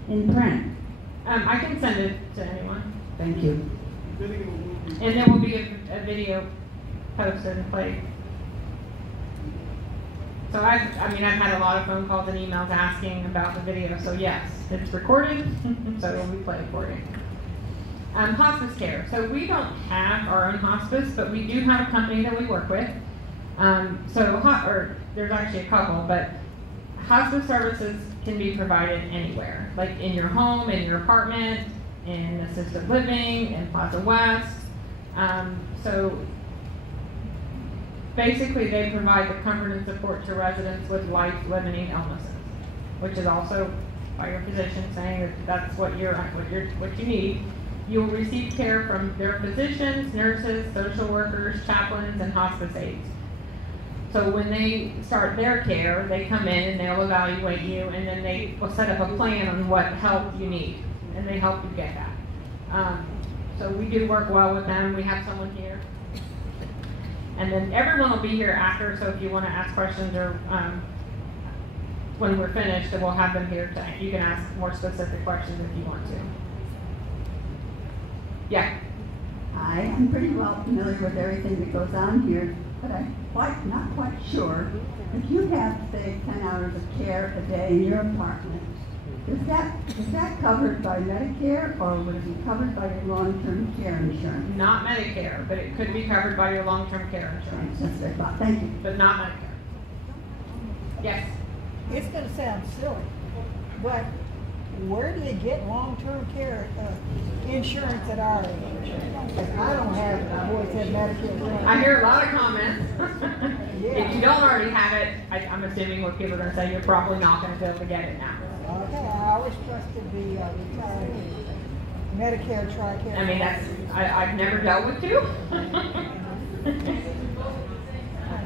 in print? I can send it to anyone. Thank you. And there will be a video posted and played. So I've had a lot of phone calls and emails asking about the video. So yes, it's recorded, so it will be played for you. Hospice care. So we don't have our own hospice, but we do have a company that we work with. There's actually a couple, but hospice services can be provided anywhere, like in your home, in your apartment, in assisted living, in Plaza West. So basically they provide the comfort and support to residents with life-limiting illnesses, which is also by your physician saying that that's what you need. You will receive care from their physicians, nurses, social workers, chaplains, and hospice aides. So when they start their care, they come in and they'll evaluate you, and then they will set up a plan on what help you need, and they help you get that. So we do work well with them. We have someone here. And then everyone will be here after, so if you want to ask questions or when we're finished, then we'll have them here you can ask more specific questions if you want to. Yeah. I am pretty well familiar with everything that goes on here, but I'm not quite sure. If you have, say, 10 hours of care a day in your apartment, is that covered by Medicare, or would it be covered by your long-term care insurance? Not Medicare, but it could be covered by your long-term care insurance. That's what I thought. Thank you. But not Medicare. Yes. It's gonna sound silly, but where do they get long-term care insurance at our age? Because I don't have it. I've always had Medicare. I hear a lot of comments. Yeah. If you don't already have it, I'm assuming what people are going to say, you're probably not going to be able to get it now. Okay, I always trusted the Medicare TRICARE. I mean, I've never dealt with two.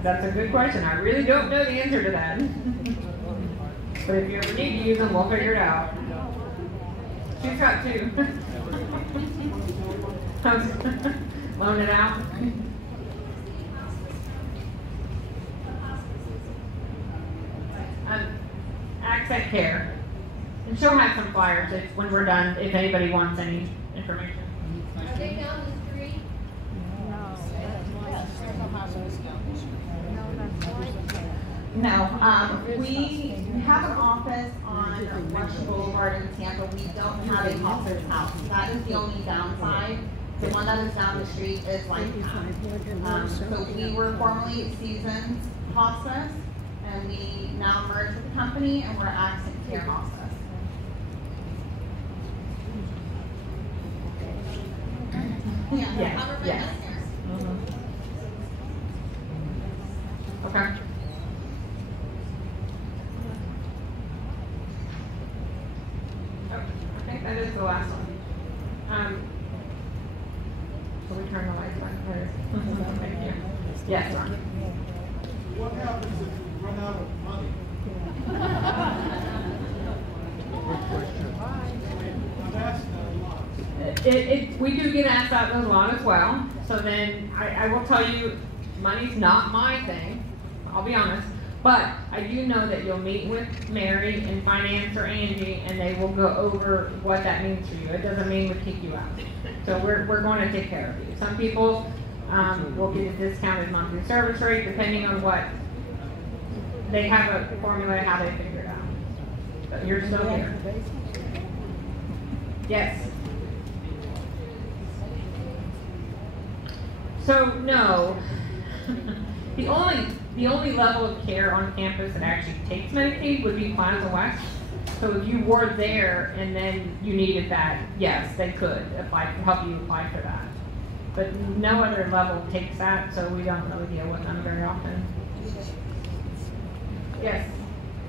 That's a good question. I really don't know the answer to that. But if you ever need to use them, we'll figure it out. She's got two. Loan it out. Accent Care. And she'll have some flyers when we're done, if anybody wants any information. Are they down the street? No, we have an office on Russian Boulevard in Tampa. We don't have a hospice house. That is the only downside. The one that is down the street is Lifetime. So we were formerly Seasons Hospice, and we now merged with the company, and we're Accent Care Hospice. Yeah. Yes. Okay. I think that is the last one. So we turn the lights on. Thank you. Yes, Ron. What happens if you run out of money? Good question. I've asked that a lot. We do get asked that a lot as well. So then I will tell you, money's not my thing. I'll be honest. But I do know that you'll meet with Mary in finance or Angie, and they will go over what that means for you. It doesn't mean we kick you out. So we're going to take care of you. Some people will get a discounted monthly service rate depending on what they have a formula how they figure it out. But you're still here. Yes. So no. The only level of care on campus that actually takes Medicaid would be Plaza West. So if you were there and then you needed that, yes, they could help you apply for that. But no other level takes that, so we don't really deal with them very often. Yes.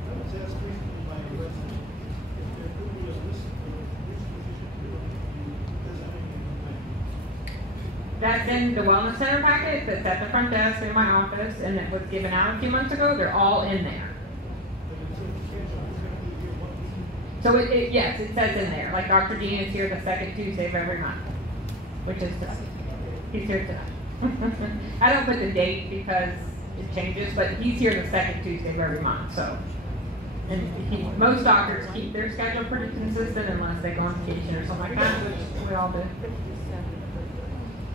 I was asked recently by a resident if their Google is listed for which position doesn't make any. That's in the Wellness Center packet that's at the front desk in my office, and it was given out a few months ago. They're all in there. So yes, it says in there. Like Dr. Dean is here the second Tuesday of every month, which is tonight. He's here tonight. I don't put the date because it changes, but he's here the second Tuesday of every month. So, and most doctors keep their schedule pretty consistent unless they go on vacation or something like that, which we all do.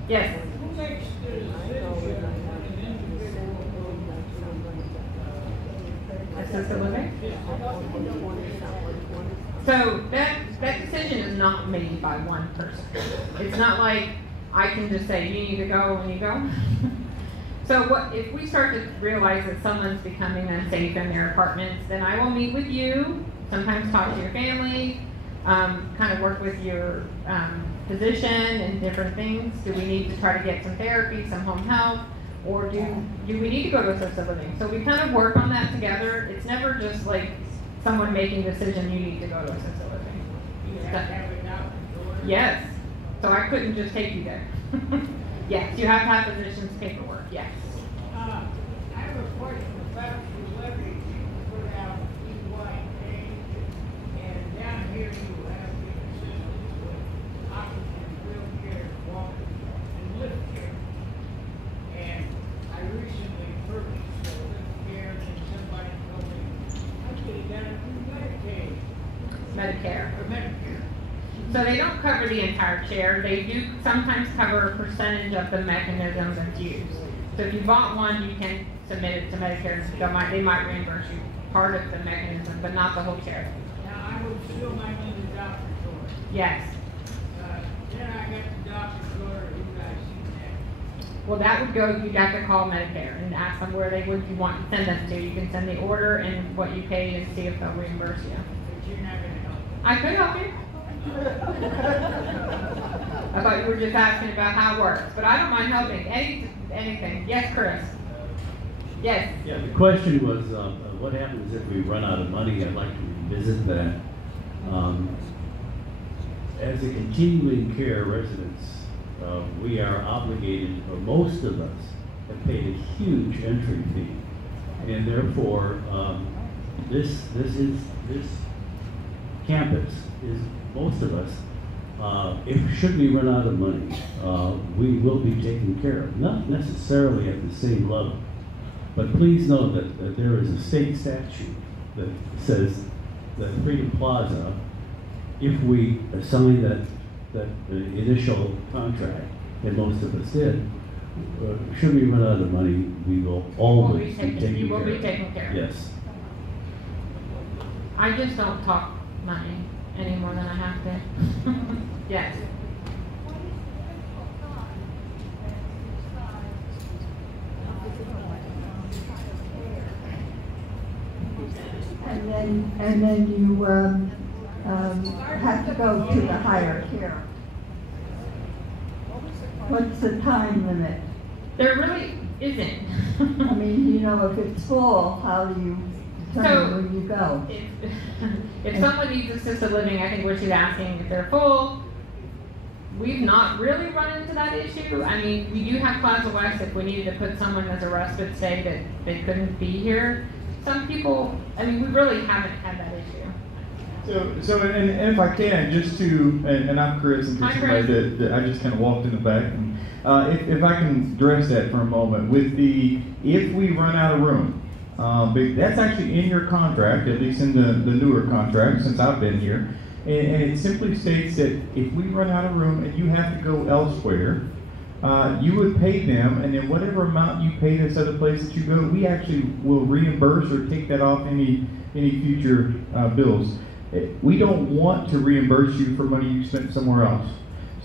Yes. Who makes the decision on an individual Assisted living? So that decision is not made by one person. It's not like I can just say, you need to go when you go. So if we start to realize that someone's becoming unsafe in their apartments, then I will meet with you, sometimes talk to your family, kind of work with your physician and different things. Do we need to try to get some therapy, some home health, or do we need to go to assisted living? So we kind of work on that together. It's never just like someone making a decision, you need to go to assisted living. You have to have it out the door. Yes. So I couldn't just take you there. Yes, you have to have physician's paperwork, yes. I have a question about the levy. You put out EYA, and down here you have the assistance with oxygen, wheelchair, walkers, and lift care. And I recently purchased a lift care, and somebody told me, I get it down through Medicaid. Medicare. Or Medicare. So they don't cover the entire chair. They do sometimes cover a percentage of the mechanism that's used. So if you bought one, you can submit it to Medicare. They might reimburse you part of the mechanism, but not the whole chair. Now, I would still might need the doctor's order. Yes. Then I got the doctor's order, who did I see that? Well, that would go, you'd have to call Medicare and ask them where they would you want to send them to. You can send the order and what you paid and see if they'll reimburse you. But you're not gonna help. I could help you. I thought you were just asking about how it works, but I don't mind helping. Anything. Yes, Chris. Yes. Yeah, the question was, what happens if we run out of money? I'd like to revisit that. As a continuing care residents, we are obligated, or most of us have paid a huge entry fee, and therefore this campus is most of us. Should we run out of money, we will be taken care of, not necessarily at the same level, but please know that there is a state statute that says that Freedom Plaza, if we assign that initial contract, and most of us did, should we run out of money, we will always be taken care of. You will be taken care of. Yes. I just don't talk money any more than I have to. Yes. And then you have to go to the higher care. What's the time limit? There really isn't. I mean, you know, if it's full, how do you determine where you go? If someone needs assisted living, I think what she's asking, if they're full, we've not really run into that issue. I mean, we do have Plaza West if we needed to put someone as a respite stay that they couldn't be here. Some people, I mean, we really haven't had that issue. So and if I can, just to, and I'm Chris, and for somebody that I just kind of walked in the back, and if I can address that for a moment, with if we run out of room, that's actually in your contract, at least in the newer contract since I've been here, and it simply states that if we run out of room and you have to go elsewhere, you would pay them, and then whatever amount you pay this other place that you go, we actually will reimburse or take that off any future bills. We don't want to reimburse you for money you spent somewhere else.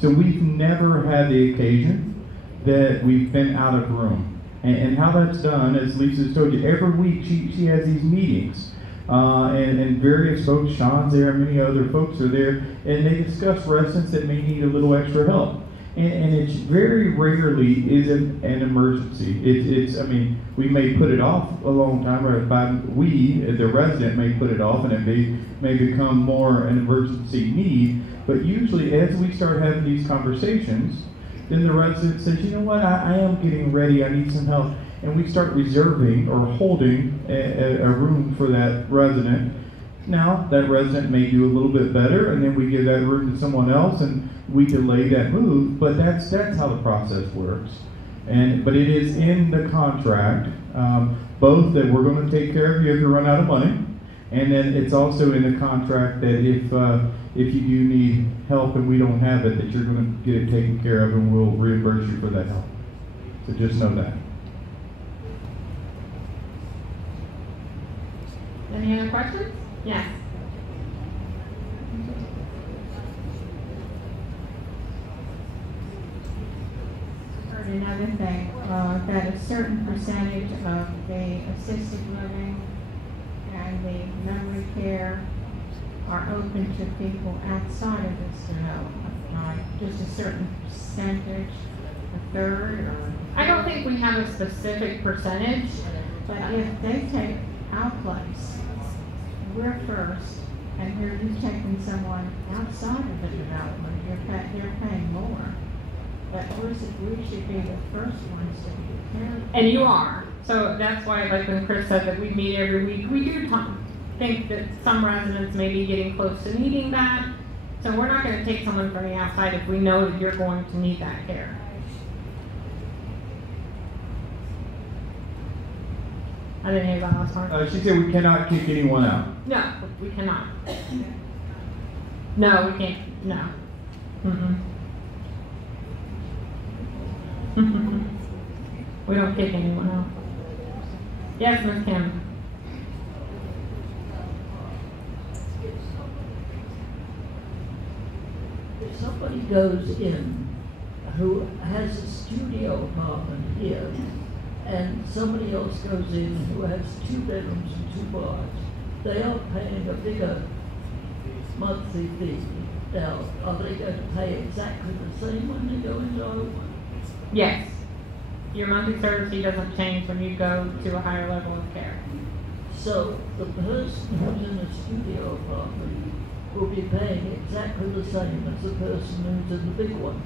So we've never had the occasion that we've been out of room. And how that's done, as Lisa's told you, every week she has these meetings. And various folks, Sean's there, many other folks are there, and they discuss residents that may need a little extra help. And it's very rarely is an emergency. It's I mean, we may put it off a long time, or the resident may put it off, and it may become more an emergency need. But usually, as we start having these conversations, then the resident says, you know what, I am getting ready, I need some help. And we start reserving or holding a room for that resident. Now, that resident may do a little bit better, and then we give that room to someone else, and we delay that move, but that's how the process works. But it is in the contract, both that we're going to take care of you if you run out of money, and then it's also in the contract that if you do need help and we don't have it, that you're going to get it taken care of, and we'll reimburse you for that help. So just know that. Any other questions? Yes. Heard another thing, that a certain percentage of the assisted living and the memory care are open to people outside of this development, right? Just a certain percentage. a third, or? I don't think we have a specific percentage. But if they take our place, we're first, and here you've taken someone outside of the development, they're paying more. But we should be the first ones to be cared for. And you are. So that's why, like when Chris said that we meet every week, we do think that some residents may be getting close to needing that. So we're not going to take someone from the outside if we know that you're going to need that care. I didn't hear that last part. She said we cannot kick anyone out. No, we cannot. No, we can't. No. We don't kick anyone out. Yes, Ms. Kim. If somebody goes in who has a studio apartment here, and somebody else goes in who has 2 bedrooms and 2 baths, they are paying a bigger monthly fee. Now, are they going to pay exactly the same when they go into our one? Yes. Your monthly service fee doesn't change when you go to a higher level of care. So the person who's in a studio apartment will be paying exactly the same as the person who's in the big one.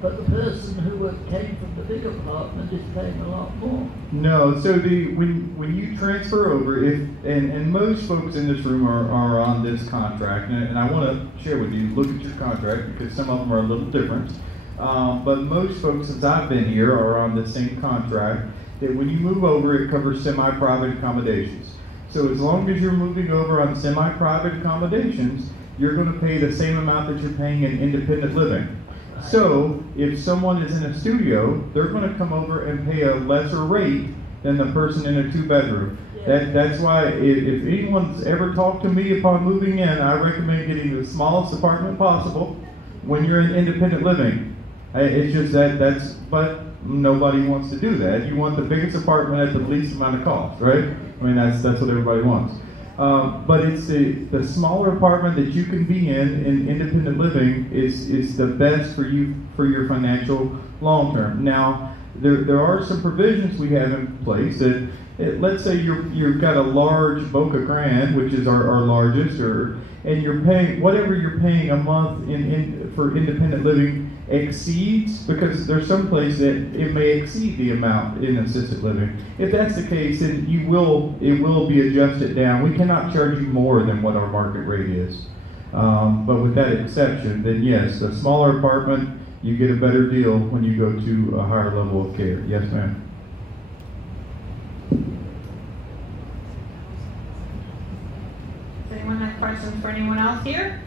But the person who came from the big apartment is paying a lot more. No, so when you transfer over, and most folks in this room are on this contract, and I want to share with you, look at your contract because some of them are a little different. But most folks, since I've been here, are on the same contract. That when you move over, it covers semi-private accommodations. So as long as you're moving over on semi-private accommodations, you're going to pay the same amount that you're paying in independent living. So if someone is in a studio, they're going to come over and pay a lesser rate than the person in a 2-bedroom. That's why if anyone's ever talked to me upon moving in, I recommend getting the smallest apartment possible when you're in independent living. It's just but nobody wants to do that. You want the biggest apartment at the least amount of cost, right? I mean, that's what everybody wants. But it's the smaller apartment that you can be in independent living is the best for you for your financial long term. Now, there are some provisions we have in place that let's say you've got a large Boca Grande, which is our largest, and you're paying whatever you're paying a month for independent living exceeds, because there's some place that it may exceed the amount in assisted living. If that's the case, then it will be adjusted down. We cannot charge you more than what our market rate is. But with that exception, then yes, the smaller apartment, you get a better deal when you go to a higher level of care. Yes, ma'am. Does anyone have questions for anyone else here?